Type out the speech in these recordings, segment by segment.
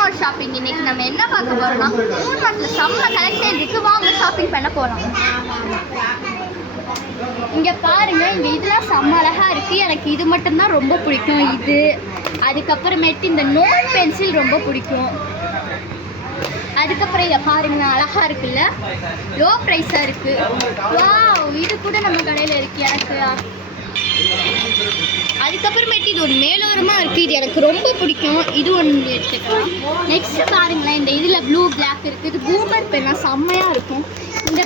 மோர் shopping. இன்னைக்கு நம்ம என்ன பார்க்க போறோம்னா மூணாட்டில் செம்ம கலெக்ஷன் இருக்கு, வாங்க ஷாப்பிங் பண்ண போகலாம். இங்கே பாருங்க, இங்கே இதெல்லாம் செம்ம அழகா இருக்கு. எனக்கு இது மட்டும்தான் ரொம்ப பிடிக்கும். இது அதுக்கப்புறமேட்டு இந்த நோட் பென்சில் ரொம்ப பிடிக்கும். அதுக்கப்புறம் இதை பாருங்க, அழகா இருக்குல்ல, லோ ப்ரைஸாக இருக்கு. வாவ், இது கூட நம்ம கடையில் இருக்கு எனக்கு. அதுக்கப்புறமேட்டு இது ஒரு மேலோரமாக இருக்குது, இது எனக்கு ரொம்ப பிடிக்கும். இது ஒன்று எடுத்துக்கலாம். நெக்ஸ்ட் பாருங்களேன், இந்த இதில் ப்ளூ பிளாக் இருக்குது. இது பூமர் பென்னா செம்மையாக இருக்கும். இந்த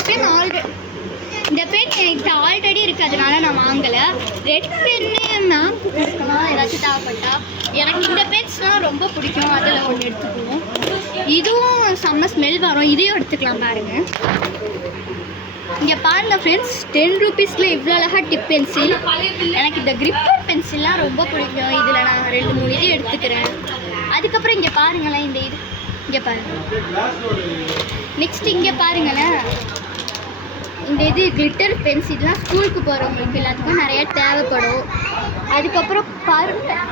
பென் என்கிட்ட ஆல்ரெடி இருக்குது, அதனால நான் வாங்கலை. ரெட் பென்னு மேம் கொடுக்கலாம் ஏதாச்சும் தேவைப்பட்டா. எனக்கு இந்த பென்ஸ்லாம் ரொம்ப பிடிக்கும், அதில் ஒன்று எடுத்துக்குவோம். இதுவும் செம்ம ஸ்மெல் வரும், இதையும் எடுத்துக்கலாம் பாருங்கள். இங்கே பாருங்கள் ஃப்ரெண்ட்ஸ், 10 ரூபீஸில் இவ்வளோ அழகாக டிப் பென்சில். எனக்கு இந்த கிரிப்பர் பென்சில்லாம் ரொம்ப பிடிக்கும். இதில் நான் 2-3 இது எடுத்துக்கிறேன். அதுக்கப்புறம் இங்கே பாருங்களேன், இந்த இது இங்கே பாருங்கள். நெக்ஸ்ட் இங்கே பாருங்களேன், இந்த இது கிளிட்டர் பென்ஸ். இதெல்லாம் ஸ்கூலுக்கு போகிறவங்களுக்கு எல்லாத்துக்கும் நிறையா தேவைப்படும். அதுக்கப்புறம் பாருங்கள்,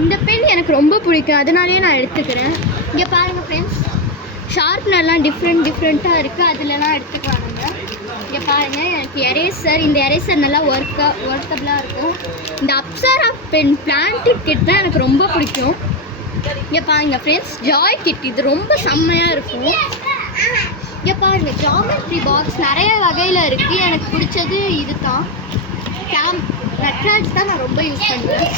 இந்த பென் எனக்கு ரொம்ப பிடிக்கும், அதனாலேயே நான் எடுத்துக்கிறேன். இங்கே பாருங்கள் ஃப்ரெண்ட்ஸ், ஷார்ப்னர்லாம் டிஃப்ரெண்ட்டாக இருக்குது, அதிலலாம் எடுத்துக்குவாங்க. இங்கே பாருங்கள், எனக்கு எரேசர், இந்த எரேசர் நல்லா ஒர்க்கபுளாக இருக்கும். இந்த அப்சரா பென் பிளான்டிக் கிட் தான் எனக்கு ரொம்ப பிடிக்கும். இங்கே பாருங்கள் ஃப்ரெண்ட்ஸ், ஜாய் கிட், இது ரொம்ப செம்மையாக இருக்கும். இங்கே பாருங்கள், ஜாமெட்ரி பாக்ஸ் நிறைய வகையில் இருக்குது. எனக்கு பிடிச்சது இது தான், நட்ராஜ் தான் நான் ரொம்ப யூஸ் பண்ணுவேன்.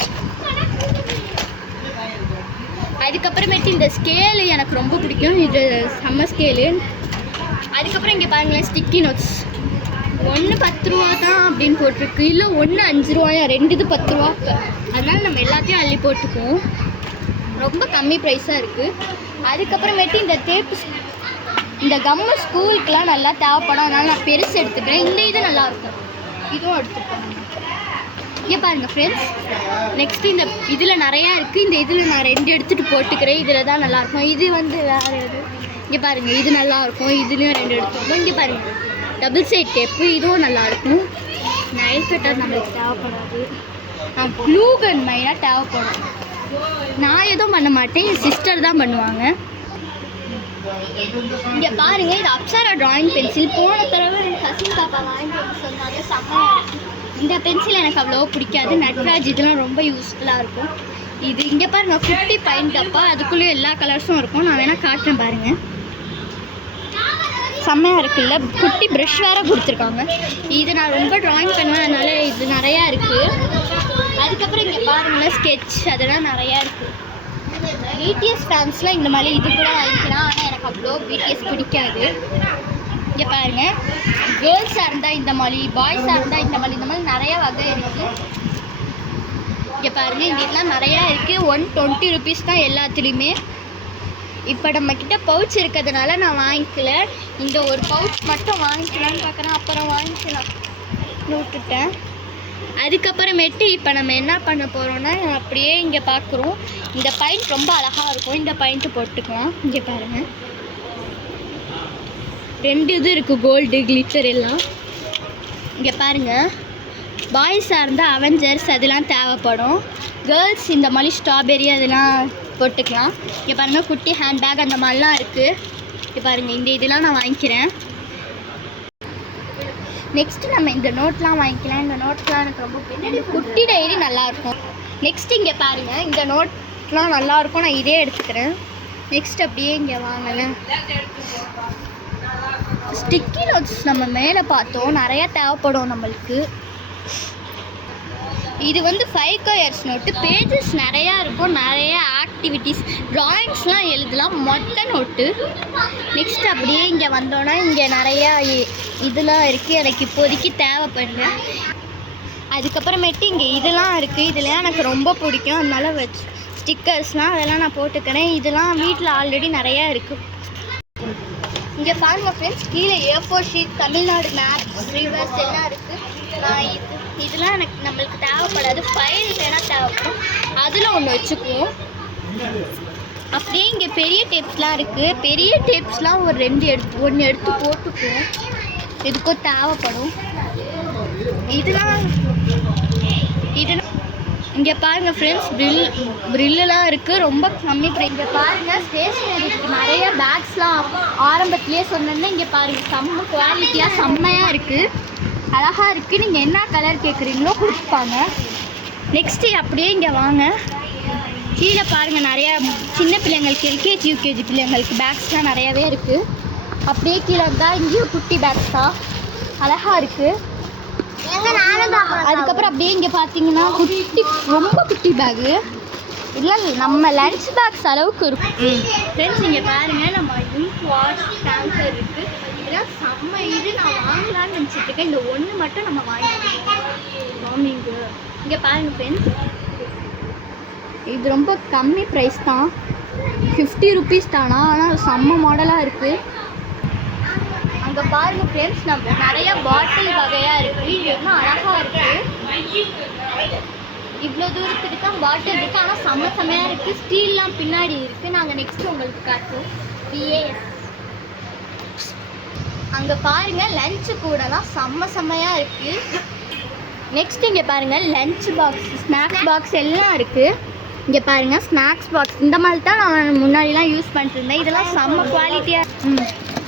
அதுக்கப்புறமேட்டு இந்த ஸ்கேலு எனக்கு ரொம்ப பிடிக்கும், இது செம்ம ஸ்கேலு. அதுக்கப்புறம் இங்கே பாருங்களேன், ஸ்டிக்கி நோட்ஸ். 1 10 ரூபா தான் அப்படின்னு போட்டிருக்கு, இல்லை 1 5 ரூபாயா, 2 இது 10 ரூபா. அதனால் நம்ம எல்லாத்தையும் அள்ளி போட்டுக்குவோம், ரொம்ப கம்மி ப்ரைஸாக இருக்குது. அதுக்கப்புறமேட்டு இந்த டேப்பு, இந்த கம்மு ஸ்கூலுக்கெலாம் நல்லா தேவைப்படும், அதனால் நான் பெருசு எடுத்துக்கிறேன். இந்த இது நல்லாயிருக்கும், இதுவும் எடுத்துப்பேன். இங்கே பாருங்கள் ஃப்ரெண்ட்ஸ், நெக்ஸ்ட்டு இந்த இதில் நிறையா இருக்குது. இந்த இதில் நான் 2 எடுத்துகிட்டு போட்டுக்கிறேன், இதில் தான் நல்லாயிருக்கும். இது வந்து வேறு எது, இங்கே பாருங்கள், இது நல்லாயிருக்கும், இதுலேயும் 2 எடுத்துக்கணும். இங்கே பாருங்கள், டபுள் சைட் டேப்பு, இதுவும் நல்லாயிருக்கும். நைல் கட்டர் நம்மளுக்கு தேவைப்படாது, நான் ப்ளூ கன் மைனாக தேவைப்படும். நான் எதுவும் பண்ண மாட்டேன், என் சிஸ்டர் தான் பண்ணுவாங்க. இங்கே பாருங்கள், இது அப்சரா ட்ராயிங் பென்சில். போன தடவை என் கசின் பாப்பா வாங்கி சொன்னாங்க, செம்மையாக இருக்கும். இந்த பென்சில் எனக்கு அவ்வளோ பிடிக்காது, நட்ராஜ் இதெல்லாம் ரொம்ப யூஸ்ஃபுல்லாக இருக்கும். இது இங்கே பாருங்கள், குட்டி பெயிண்ட் டப்பா, அதுக்குள்ளேயும் எல்லா கலர்ஸும் இருக்கும். நான் வேணால் காட்டுறேன் பாருங்கள், செம்மையாக இருக்குல்ல. குட்டி ப்ரஷ் வேறு கொடுத்துருக்காங்க. இது நான் ரொம்ப ட்ராயிங் பண்ணுவேன், அதனால் இது நிறையா இருக்குது. அதுக்கப்புறம் இங்கே பாருங்கள், ஸ்கெட்ச், அதெல்லாம் நிறையா இருக்குது. பிடிஎஸ் ஃபேன்ஸ்லாம் இந்த மாதிரி இது கூட வாங்கிக்கலாம், ஆனால் எனக்கு அவ்வளோ பிடிஎஸ் பிடிக்காது. இங்கே பாருங்கள், கேர்ள்ஸாக இருந்தால் இந்த மாதிரி, பாய்ஸாக இருந்தால் இந்த மாதிரி நிறையா வகை இருக்குது. இங்கே பாருங்கள், இங்கே இதெல்லாம் நிறையா இருக்குது. 120 ரூபீஸ் தான் எல்லாத்துலேயுமே. இப்போ நம்மக்கிட்ட பவுச் இருக்கிறதுனால நான் வாங்கிக்கல, இந்த ஒரு பவுச் மட்டும் வாங்கிக்கலான்னு பார்க்குறேன், அப்புறம் வாங்கிக்கலாம் விட்டுட்டேன். அதுக்கப்புறமேட்டு இப்போ நம்ம என்ன பண்ண போகிறோன்னா, அப்படியே இங்கே பார்க்குறோம், இந்த பாயிண்ட் ரொம்ப அழகாக இருக்கும், இந்த பாயிண்ட்டு போட்டுக்கலாம். இங்கே பாருங்கள், 2 இது இருக்குது, கோல்டு கிளிட்டர் எல்லாம். இங்கே பாருங்கள், பாய்ஸாக இருந்தால் அவெஞ்சர்ஸ் அதெல்லாம் தேவைப்படும். கேர்ள்ஸ் இந்த மாதிரி ஸ்ட்ராபெரி அதெல்லாம் போட்டுக்கலாம். இங்கே பாருங்கள், குட்டி ஹேண்ட்பேக் அந்த மாதிரிலாம் இருக்குது. இங்கே பாருங்கள், இந்த இதெல்லாம் நான் வாங்கிக்கிறேன். நெக்ஸ்ட்டு நம்ம இந்த நோட்லாம் வாங்கிக்கலாம். இந்த நோட்லாம் எனக்கு ரொம்ப பிடிக்கும், இந்த குட்டி டைரி நல்லாயிருக்கும். நெக்ஸ்ட்டு இங்கே பாருங்கள், இந்த நோட்லாம் நல்லாயிருக்கும், நான் இதே எடுத்துக்கிறேன். நெக்ஸ்ட் அப்படியே இங்கே வாங்கலாம், ஸ்டிக்கி நோட்ஸ் நம்ம மேலே பார்த்தோம், நிறையா தேவைப்படும் நம்மளுக்கு. இது வந்து 5 கலர்ஸ் நோட்டு, பேஜஸ் நிறையா இருக்கும், நிறைய ஆக்டிவிட்டீஸ், ட்ராயிங்ஸ்லாம் எழுதலாம், மொட்டை நோட்டு. நெக்ஸ்ட் அப்படியே இங்கே வந்தோன்னா, இங்கே நிறையா இதெல்லாம் இருக்குது, எனக்கு இப்போதைக்கு தேவைப்படல. அதுக்கப்புறமேட்டு இங்கே இதெல்லாம் இருக்குது, இதெல்லாம் எனக்கு ரொம்ப பிடிக்கும், அதனால வச்சு ஸ்டிக்கர்ஸ்லாம் அதெல்லாம் நான் போட்டுக்கிறேன். இதெல்லாம் வீட்டில் ஆல்ரெடி நிறையா இருக்குது. இங்கே பாருங்கள் ஃப்ரெண்ட்ஸ், கீழே A4 sheet, Tamil Nadu maps, reverse எல்லாம் இருக்குது. நான் இதெல்லாம் நம்மளுக்கு தேவைப்படாது, ஃபைல் வேணால் தேவைப்படும், அதில் ஒன்று வச்சுக்குவோம். அப்படியே இங்கே பெரிய டேப்ஸ்லாம் இருக்குது, பெரிய டேப்ஸ்லாம் ஒரு 2 எடுத்து போட்டுக்குவோம், இதுக்கும் தேவைப்படும். இதெல்லாம் இங்கே பாருங்கள் ஃப்ரெண்ட்ஸ், ப்ரில்லாம் இருக்குது, ரொம்ப கம்மி ப்ரைஸ். இங்கே பாருங்கள் ஸ்டேஷ்னரி நிறைய பேக்ஸ்லாம் ஆரம்பத்துலேயே சொன்னேன்னா இங்கே பாருங்கள் செம்ம குவாலிட்டியாக செம்மையாக இருக்குது, அழகாக இருக்குது. நீங்கள் என்ன கலர் கேட்குறீங்களோ கொடுப்பாங்க. நெக்ஸ்ட்டு அப்படியே இங்கே வாங்க, கீழே பாருங்கள் நிறையா சின்ன பிள்ளைங்களுக்கு எல்கேஜி யூகேஜி பிள்ளைங்களுக்கு பேக்ஸ்லாம் நிறையாவே இருக்குது. அப்படியே கீழே வந்தால் இங்கேயும் குட்டி பேக்ஸ் தான் அழகாக இருக்குது. அதுக்கப்புறம் அப்படியே இங்கே பார்த்தீங்கன்னா குட்டி ரொம்ப குட்டி பேகு இல்லை, நம்ம லன்ச் பேக்ஸ் அளவுக்கு இருக்கும் ஃப்ரெண்ட்ஸ். இங்கே பாருங்கள் நம்ம இங்க் வாஷ் டேங்கர் இருக்குது, இதெல்லாம் செம்ம. இது நான் வாங்கலான்னு நினச்சிட்டு இருக்கேன், இந்த ஒன்று மட்டும் நம்ம வாங்கிங்க. இங்கே பாருங்கள் ஃப்ரெண்ட்ஸ், இது ரொம்ப கம்மி ப்ரைஸ் தான், 50 ருபீஸ் தானா, ஆனால் செம்ம மாடலாக இருக்குது. அங்கே பாருங்கள் ஃப்ரெண்ட்ஸ், நம்ம நிறைய பாட்டில் வகையாக இருக்குது, இது என்ன அழகாக இருக்குது. இவ்வளோ தூரத்துக்கு தான் பாட்டில் இருக்குது, ஆனால் செம்மையாக இருக்குது. ஸ்டீல்லாம் பின்னாடி இருக்குது, நாங்கள் நெக்ஸ்ட்டு உங்களுக்கு காட்டுவோம். பிஏஎஸ் அங்கே பாருங்கள் லஞ்சு கூடலாம் செம்மையாக இருக்குது. நெக்ஸ்ட் இங்கே பாருங்கள் லஞ்ச் பாக்ஸ், ஸ்நாக்ஸ் பாக்ஸ் எல்லாம் இருக்குது. இங்கே பாருங்கள் ஸ்நாக்ஸ் பாக்ஸ் இந்த மாதிரி தான் நான் முன்னாடிலாம் யூஸ் பண்ணிட்டு இருந்தேன். இதெல்லாம் செம்ம குவாலிட்டியாக.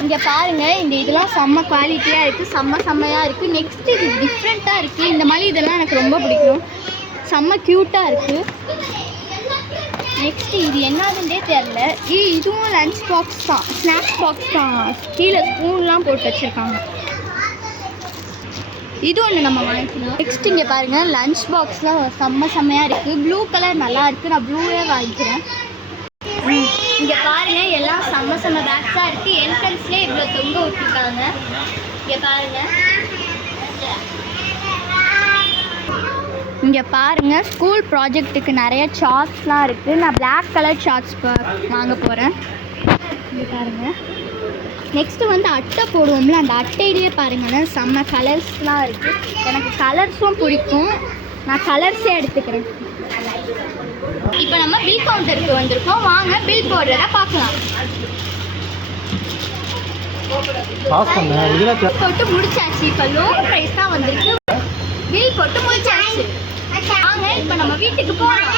இங்கே பாருங்கள் இந்த இதெல்லாம் செம்ம குவாலிட்டியாக இருக்குது, செம்மையாக இருக்குது. நெக்ஸ்ட் இது டிஃப்ரெண்ட்டாக இருக்குது, இந்த மாதிரி இதெல்லாம் எனக்கு ரொம்ப பிடிக்கும், செம்ம க்யூட்டாக இருக்குது. நெக்ஸ்ட்டு இது என்னதுன்றே தெரில, இதுவும் லன்ச் பாக்ஸ் தான், ஸ்நாக்ஸ் பாக்ஸ் தான், கீழே ஸ்பூன்லாம் போட்டு வச்சுருக்காங்க. இது ஒன்று நம்ம வாங்கிக்கலாம். நெக்ஸ்ட் இங்கே பாருங்கள் லன்ச் பாக்ஸ்லாம் செம்மையாக இருக்குது, ப்ளூ கலர் நல்லா இருக்குது, நான் ப்ளூவே வாங்கிக்கிறேன். இங்கே பாருங்கள் எல்லாம் செம்ம பேக்ஸாக இருக்குது, என்ட்ரன்ஸ்லேயே இவ்வளோ தொங்க விட்டுருக்காங்க. இங்கே பாருங்கள், இங்கே பாருங்கள் ஸ்கூல் ப்ராஜெக்ட்டுக்கு நிறைய சார்ட்ஸ்லாம் இருக்குது. நான் பிளாக் கலர் சார்ட்ஸ் வாங்க போகிறேன். இங்கே பாருங்கள். நெக்ஸ்ட்டு வந்து அட்டை போடுவோம்ல, அந்த அட்டையிலேயே பாருங்கள் செம்ம கலர்ஸ்லாம் இருக்குது. எனக்கு கலர்ஸும் பிடிக்கும், நான் கலர்ஸே எடுத்துக்கிறேன். இப்போ நம்ம பில் கவுண்டருக்கு வந்திருக்கோம், வாங்க பில் போடுறத பார்க்கலாம். போட்டு முடிச்சாச்சு, இப்போ லோ ப்ரைஸ் தான் வந்திருக்கு, பில் போட்டு முடிச்சாச்சு. வாங்க இப்போ நம்ம வீட்டுக்கு போகலாம்.